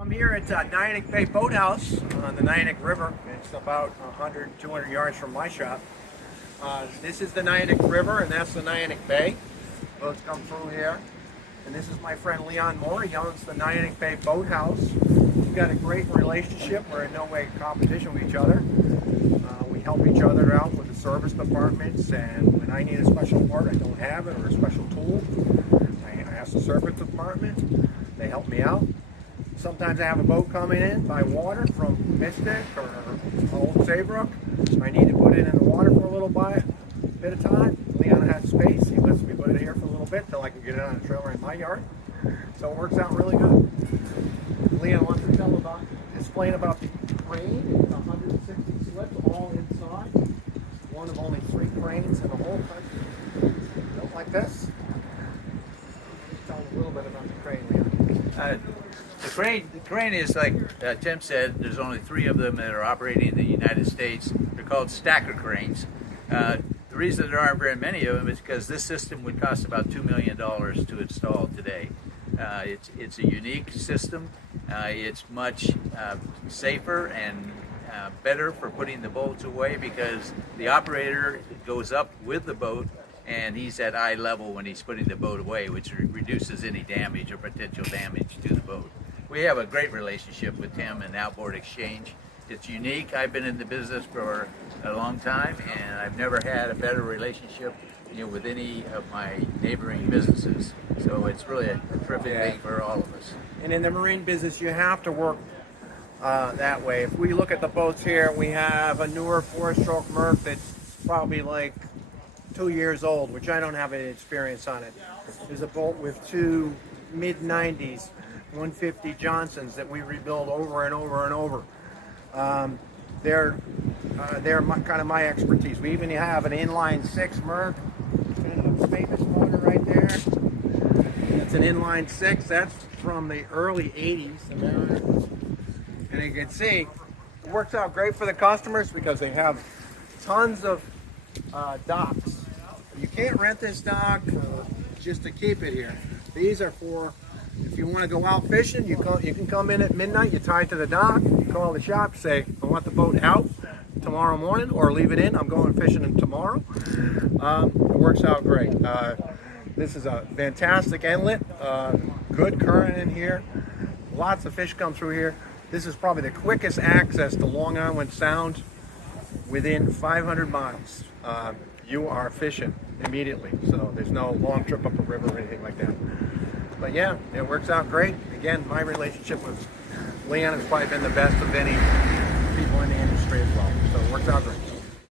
I'm here at Niantic Bay Boathouse on the Niantic River. It's about 100, 200 yards from my shop. This is the Niantic River, and that's the Niantic Bay. Boats come through here. And this is my friend Leon Moore. He owns the Niantic Bay Boathouse. We've got a great relationship. We're in no way competition with each other. We help each other out with the service departments, and when I need a special part I don't have it, or a special tool, I ask the service department. They help me out. Sometimes I have a boat coming in by water from Mystic or Old Saybrook. I need to put it in the water for a little bit of time. Leon has space. He lets me put it here for a little bit till I can get it on a trailer in my yard. So it works out really good. Leon wants to explain about the crane. It's 160 slips all inside. One of only 3 cranes in the whole country. Built like this. Tell a little bit about the crane, Leon. The crane is like Tim said, there's only 3 of them that are operating in the United States. They're called stacker cranes. The reason there aren't very many of them is because this system would cost about $2 million to install today. It's a unique system. It's much safer and better for putting the boats away because the operator goes up with the boat and he's at eye level when he's putting the boat away, which reduces any damage or potential damage to the boat. We have a great relationship with Tim and Outboard Exchange. It's unique. I've been in the business for a long time, and I've never had a better relationship, with any of my neighboring businesses. So it's really a terrific thing for all of us. And in the marine business, you have to work that way. If we look at the boats here, we have a newer 4-stroke Merc that's probably like 2 years old, which I don't have any experience on it. There's a boat with 2 mid-90s 150 Johnsons that we rebuild over and over and over. They're kind of my expertise. We even have an inline 6 Merc, famous motor right there. It's an inline 6. That's from the early 80s. And you can see it works out great for the customers because they have tons of docks. You can't rent this dock just to keep it here. These are for if you want to go out fishing. You can come in at midnight, you tie it to the dock, you call the shop, say, I want the boat out tomorrow morning, or leave it in, I'm going fishing tomorrow. It works out great. This is a fantastic inlet, good current in here, lots of fish come through here. This is probably the quickest access to Long Island Sound within 500 miles. You are fishing immediately, so there's no long trip up a river or anything like that. But yeah, it works out great. Again, my relationship with Leon has probably been the best of any people in the industry as well. So it works out great.